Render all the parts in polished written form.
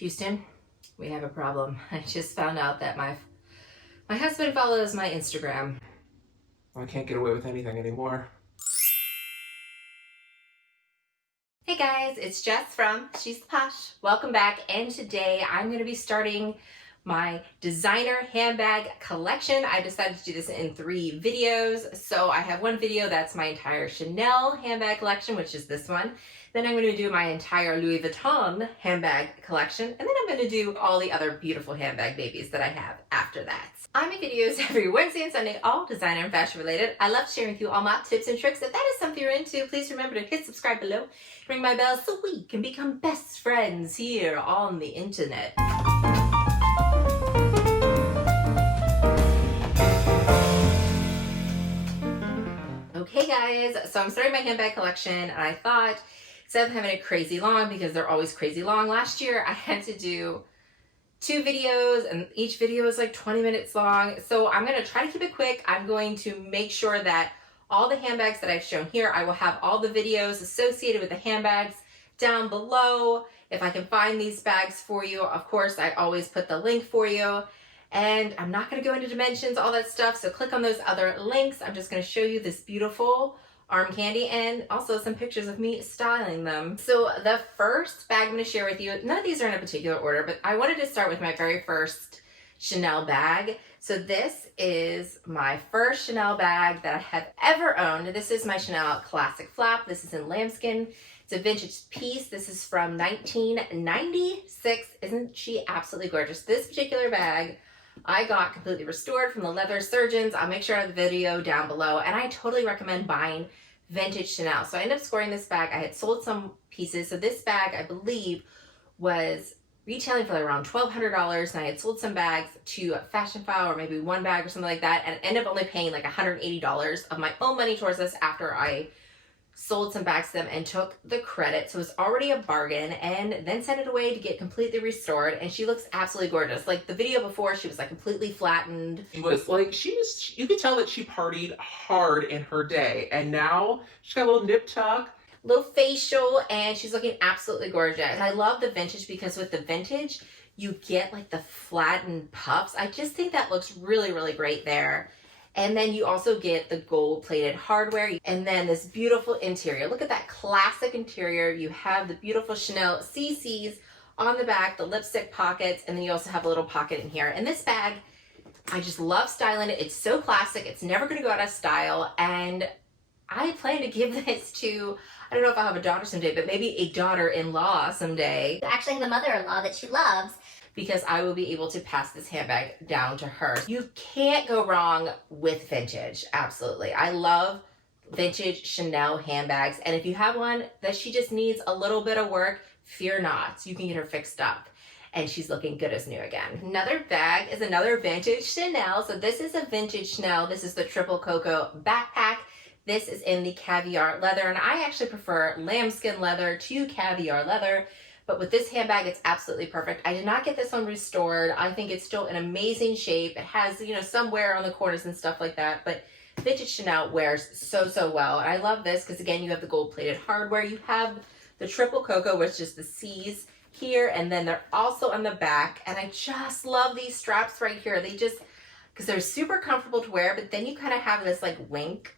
Houston, we have a problem. I just found out that my husband follows my Instagram. I can't get away with anything anymore. Hey guys, it's Jess from She's Posh. Welcome back, and today I'm going to be starting my designer handbag collection. I decided to do this in 3 videos. So I have one video that's my entire Chanel handbag collection, which is this one. Then I'm going to do my entire Louis Vuitton handbag collection. And then I'm going to do all the other beautiful handbag babies that I have after that. I make videos every Wednesday and Sunday, all designer and fashion related. I love sharing with you all my tips and tricks. If that is something you're into, please remember to hit subscribe below, ring my bell so we can become best friends here on the internet. Okay guys, so I'm starting my handbag collection, and I thought, instead of having it crazy long, because they're always crazy long, last year I had to do 2 videos, and each video is like 20 minutes long. So I'm going to try to keep it quick. I'm going to make sure that all the handbags that I've shown here, I will have all the videos associated with the handbags down below. If I can find these bags for you, of course, I always put the link for you. And I'm not going to go into dimensions, all that stuff, so click on those other links. I'm just going to show you this beautiful arm candy and also some pictures of me styling them. So the first bag I'm going to share with you, none of these are in a particular order, but I wanted to start with my very first Chanel bag. So this is my first Chanel bag that I have ever owned. This is my Chanel Classic Flap. This is in lambskin. It's a vintage piece. This is from 1996. Isn't she absolutely gorgeous? This particular bag I got completely restored from the leather surgeons. I'll make sure I have the video down below, and I totally recommend buying vintage Chanel. So I ended up scoring this bag. I had sold some pieces. So this bag, I believe, was retailing for like around $1,200, and I had sold some bags to Fashion File, or maybe one bag or something like that, and ended up only paying like $180 of my own money towards this after I sold some bags to them and took the credit. So it was already a bargain, and then sent it away to get completely restored. And she looks absolutely gorgeous. Like the video before, she was like completely flattened. She was like, you could tell that she partied hard in her day. And now she's got a little nip tuck, little facial, and she's looking absolutely gorgeous. And I love the vintage because with the vintage, you get like the flattened puffs. I just think that looks really, really great there. And then you also get the gold-plated hardware, and then this beautiful interior. Look at that classic interior. You have the beautiful Chanel CCs on the back, the lipstick pockets, and then you also have a little pocket in here. And this bag, I just love styling it. It's so classic. It's never going to go out of style. And I plan to give this to, I don't know if I'll have a daughter someday, but maybe a daughter-in-law someday. Actually have a mother-in-law that she loves, because I will be able to pass this handbag down to her. You can't go wrong with vintage, absolutely. I love vintage Chanel handbags, and if you have one that she just needs a little bit of work, fear not, you can get her fixed up, and she's looking good as new again. Another bag is another vintage Chanel. So this is a vintage Chanel. This is the Triple Coco backpack. This is in the caviar leather, and I actually prefer lambskin leather to caviar leather. But with this handbag, it's absolutely perfect. I did not get this one restored. I think it's still in amazing shape. It has, you know, some wear on the corners and stuff like that, but vintage Chanel wears so, so well. And I love this because, again, you have the gold-plated hardware. You have the Triple Coco, which is the C's here, and then they're also on the back. And I just love these straps right here. They just, because they're super comfortable to wear, but then you kind of have this, like, wink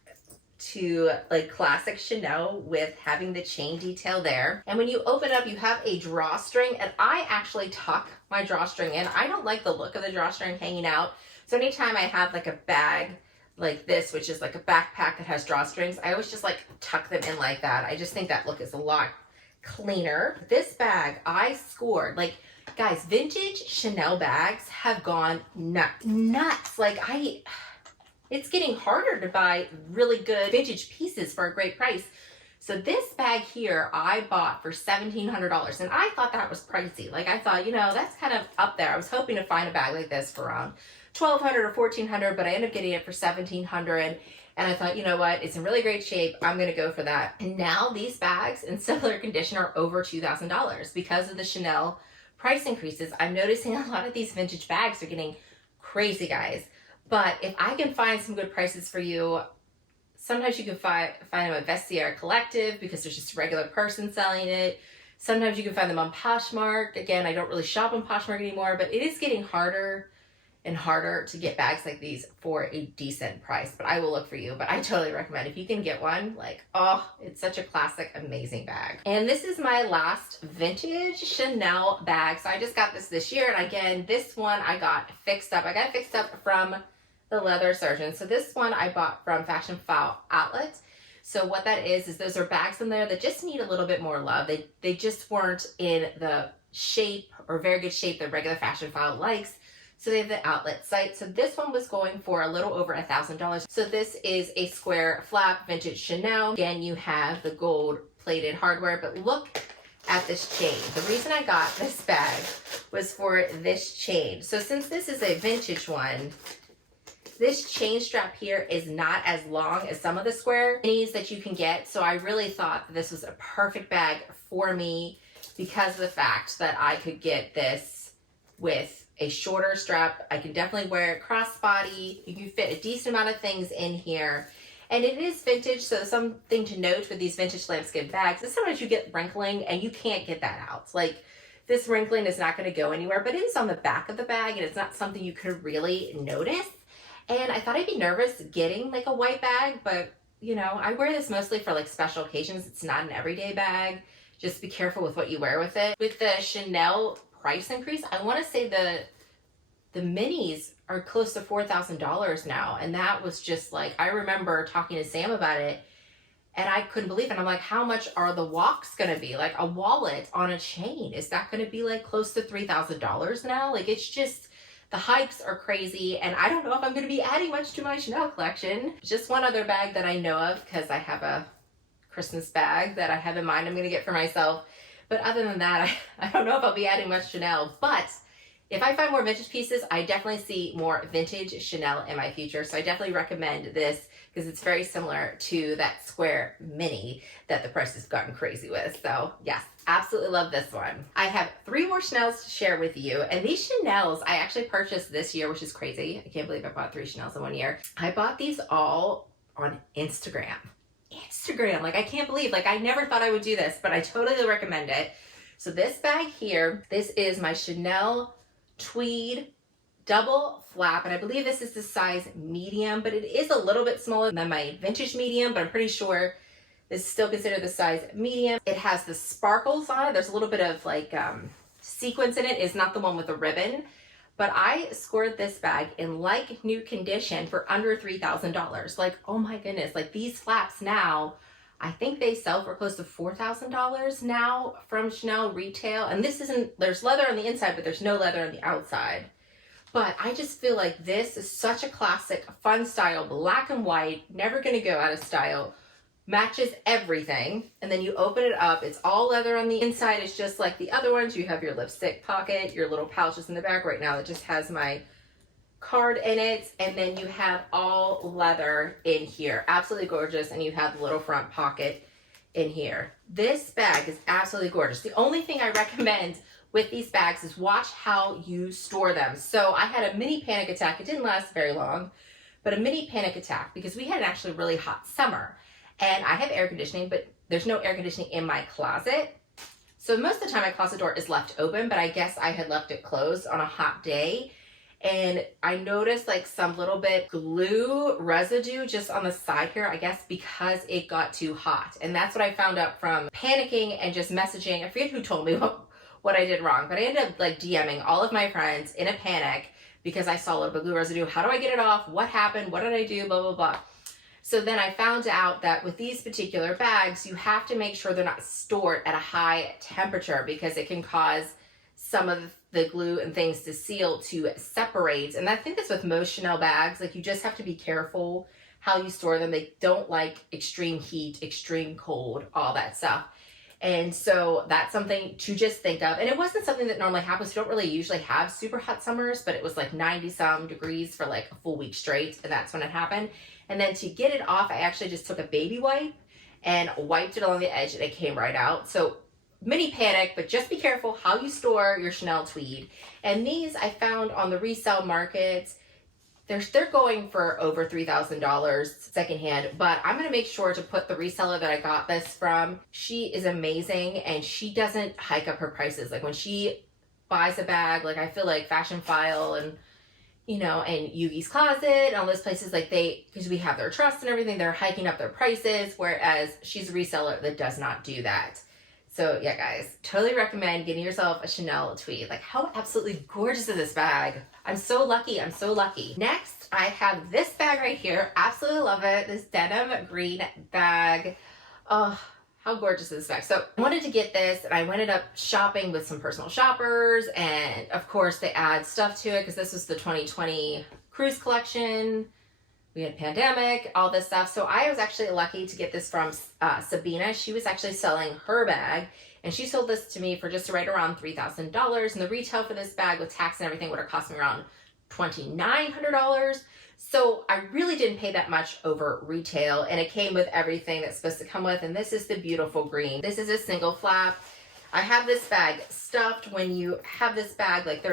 to like classic Chanel with having the chain detail there. And when you open up, you have a drawstring, and I actually tuck my drawstring in. I don't like the look of the drawstring hanging out. So anytime I have like a bag like this, which is like a backpack that has drawstrings, I always just like tuck them in like that. I just think that look is a lot cleaner. This bag, I scored, like, guys, vintage Chanel bags have gone nuts. Like it's getting harder to buy really good vintage pieces for a great price. So this bag here I bought for $1,700, and I thought that was pricey. Like I thought, you know, that's kind of up there. I was hoping to find a bag like this for around $1,200 or $1,400, but I ended up getting it for $1,700. And I thought, you know what, it's in really great shape. I'm gonna go for that. And now these bags in similar condition are over $2,000 because of the Chanel price increases. I'm noticing a lot of these vintage bags are getting crazy, guys. But if I can find some good prices for you, sometimes you can find them at Vestiaire Collective because there's just a regular person selling it. Sometimes you can find them on Poshmark. Again, I don't really shop on Poshmark anymore, but it is getting harder and harder to get bags like these for a decent price. But I will look for you. But I totally recommend if you can get one, like, oh, it's such a classic, amazing bag. And this is my last vintage Chanel bag. So I just got this year. And again, this one I got fixed up. I got it fixed up from the leather surgeon. So this one I bought from Fashion File Outlet. So what that is those are bags in there that just need a little bit more love. They just weren't in the shape or very good shape that regular Fashion File likes. So they have the outlet site. So this one was going for a little over $1,000. So this is a square flap vintage Chanel. Again, you have the gold plated hardware, but look at this chain. The reason I got this bag was for this chain. So since this is a vintage one, this chain strap here is not as long as some of the square minis that you can get. So I really thought that this was a perfect bag for me because of the fact that I could get this with a shorter strap. I can definitely wear it crossbody. You can fit a decent amount of things in here. And it is vintage, so something to note with these vintage lambskin bags is sometimes you get wrinkling and you can't get that out. Like, this wrinkling is not going to go anywhere, but it is on the back of the bag and it's not something you could really notice. And I thought I'd be nervous getting like a white bag, but you know, I wear this mostly for like special occasions. It's not an everyday bag. Just be careful with what you wear with it. With the Chanel price increase, I want to say the minis are close to $4,000 now. And that was just like, I remember talking to Sam about it and I couldn't believe it. I'm like, how much are the walks going to be? Like a wallet on a chain, is that going to be like close to $3,000 now? Like, it's just, the hikes are crazy. And I don't know if I'm going to be adding much to my Chanel collection. Just one other bag that I know of, because I have a Christmas bag that I have in mind I'm going to get for myself. But other than that, I don't know if I'll be adding much Chanel. But if I find more vintage pieces, I definitely see more vintage Chanel in my future. So I definitely recommend this because it's very similar to that square mini that the price has gotten crazy with. So yes, absolutely love this one. I have 3 more Chanels to share with you. And these Chanels I actually purchased this year, which is crazy. I can't believe I bought 3 Chanels in 1 year. I bought these all on Instagram. Like, I can't believe, like, I never thought I would do this, but I totally recommend it. So this bag here, this is my Chanel Tweed double flap, and I believe this is the size medium, but it is a little bit smaller than my vintage medium, but I'm pretty sure this is still considered the size medium. It has the sparkles on it. There's a little bit of like sequins in it. It's not the one with the ribbon. But I scored this bag in like new condition for under $3,000. Like, oh my goodness, like these flaps now, I think they sell for close to $4,000 now from Chanel retail. And this isn't, there's leather on the inside, but there's no leather on the outside. But I just feel like this is such a classic, fun style, black and white, never gonna go out of style. Matches everything. And then you open it up, it's all leather on the inside. It's just like the other ones. You have your lipstick pocket, your little pouches in the back. Right now it just has my card in it, and then you have all leather in here. Absolutely gorgeous. And you have the little front pocket in here. This bag is absolutely gorgeous. The only thing I recommend with these bags is watch how you store them. So I had a mini panic attack. It didn't last very long, but a mini panic attack because we had an actually really hot summer. And I have air conditioning, but there's no air conditioning in my closet. So most of the time my closet door is left open, but I guess I had left it closed on a hot day. And I noticed like some little bit glue residue just on the side here, I guess because it got too hot. And that's what I found out from panicking and just messaging. I forget who told me what I did wrong, but I ended up like DMing all of my friends in a panic because I saw a little bit of glue residue. How do I get it off? What happened? What did I do? Blah, blah, blah. So then I found out that with these particular bags, you have to make sure they're not stored at a high temperature because it can cause some of the glue and things to seal to separate. And I think that's with most Chanel bags. Like, you just have to be careful how you store them. They don't like extreme heat, extreme cold, all that stuff. And so that's something to just think of. And it wasn't something that normally happens. We don't really usually have super hot summers, but it was like 90 some degrees for like a full week straight. And that's when it happened. And then to get it off, I actually just took a baby wipe and wiped it along the edge and it came right out. So mini panic, but just be careful how you store your Chanel Tweed. And these I found on the resale market they're going for over $3,000 secondhand, but I'm going to make sure to put the reseller that I got this from. She is amazing, and she doesn't hike up her prices. Like when she buys a bag, like I feel like Fashion File and and Yugi's Closet and all those places, like because we have their trust and everything, they're hiking up their prices, whereas she's a reseller that does not do that. So yeah, guys, totally recommend getting yourself a Chanel Tweed. Like, how absolutely gorgeous is this bag? I'm so lucky. I'm so lucky. Next, I have this bag right here. Absolutely love it. This Denim Green Bag. Oh, how gorgeous is this bag? So I wanted to get this, and I ended up shopping with some personal shoppers, and of course they add stuff to it because this was the 2020 cruise collection. We had pandemic, all this stuff. So I was actually lucky to get this from Sabina. She was actually selling her bag, and she sold this to me for just right around $3,000. And the retail for this bag with tax and everything would have cost me around $2,900. So I really didn't pay that much over retail, and it came with everything that's supposed to come with. And this is the beautiful green. This is a single flap. I have this bag stuffed. When you have this bag, like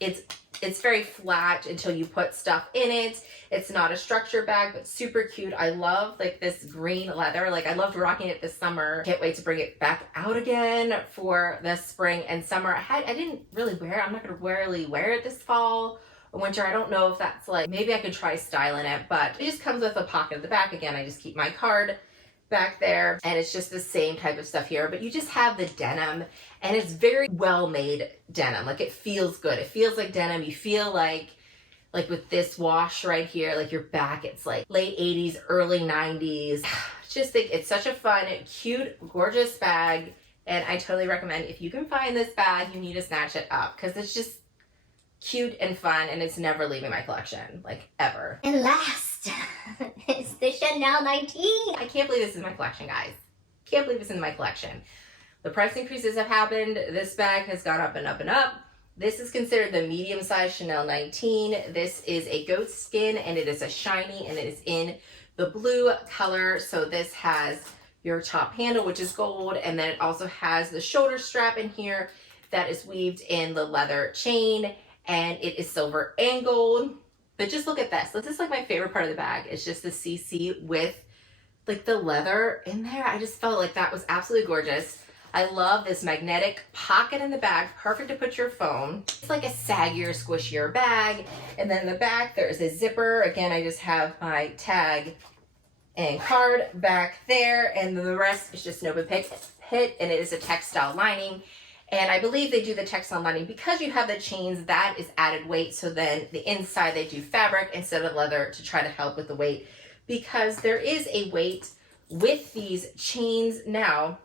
it's very flat until you put stuff in it. It's not a structure bag, but super cute. I love like this green leather. Like I loved rocking it this summer. Can't wait to bring it back out again for the spring and summer. I didn't really wear it. I'm not gonna really wear it this fall or winter. I don't know if that's like, maybe I could try styling it, but it just comes with a pocket at the back. Again, I just keep my card back there, and it's just the same type of stuff here, but you just have the denim, and it's very well made denim. Like it feels good. It feels like denim. You feel like with this wash right here, like your back, it's like late 80s, early 90s. Just think it's such a fun, cute, gorgeous bag, and I totally recommend if you can find this bag, you need to snatch it up because it's just cute and fun, and it's never leaving my collection, like ever. And last is the Chanel 19. I can't believe this is my collection, guys. Can't believe this is in my collection. The price increases have happened. This bag has gone up and up and up. This is considered the medium-sized Chanel 19. This is a goat skin, and it is a shiny, and it is in the blue color. So this has your top handle, which is gold, and then it also has the shoulder strap in here that is weaved in the leather chain, and it is silver and gold. But just look at this. This is like my favorite part of the bag. It's just the CC with like the leather in there. I just felt like that was absolutely gorgeous. I love this magnetic pocket in the bag, perfect to put your phone. It's like a saggier, squishier bag. And then in the back, there is a zipper. Again, I just have my tag and card back there, and the rest is just an open pit, and it is a textile lining. And I believe they do the textile lining because you have the chains, that is added weight. So then the inside, they do fabric instead of leather to try to help with the weight, because there is a weight with these chains. Now,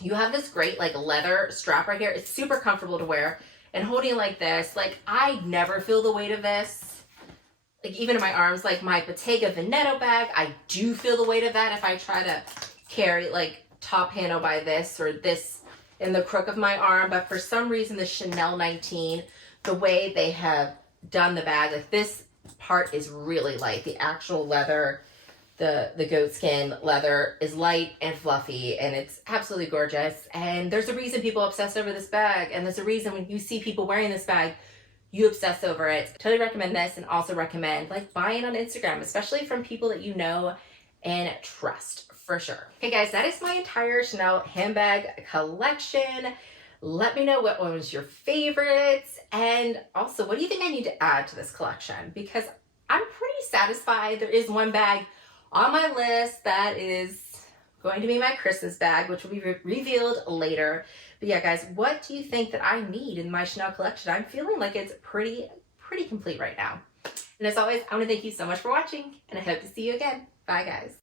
you have this great like leather strap right here. It's super comfortable to wear, and holding like this, like I never feel the weight of this. Like even in my arms, like my Bottega Veneta bag, I do feel the weight of that if I try to carry like top handle by this or this in the crook of my arm. But for some reason, the Chanel 19, the way they have done the bag, like this part is really light. The actual leather, the goat skin leather is light and fluffy, and it's absolutely gorgeous. And there's a reason people obsess over this bag, and there's a reason when you see people wearing this bag, you obsess over it. Totally recommend this, and also recommend like buying on Instagram, especially from people that you know and trust, for sure. Okay guys, that is my entire Chanel handbag collection. Let me know what one was your favorites, and also what do you think I need to add to this collection, because I'm pretty satisfied. There is one bag on my list that is going to be my Christmas bag, which will be revealed later. But yeah, guys, what do you think that I need in my Chanel collection? I'm feeling like it's pretty complete right now. And as always, I want to thank you so much for watching, and I hope to see you again. Bye, guys.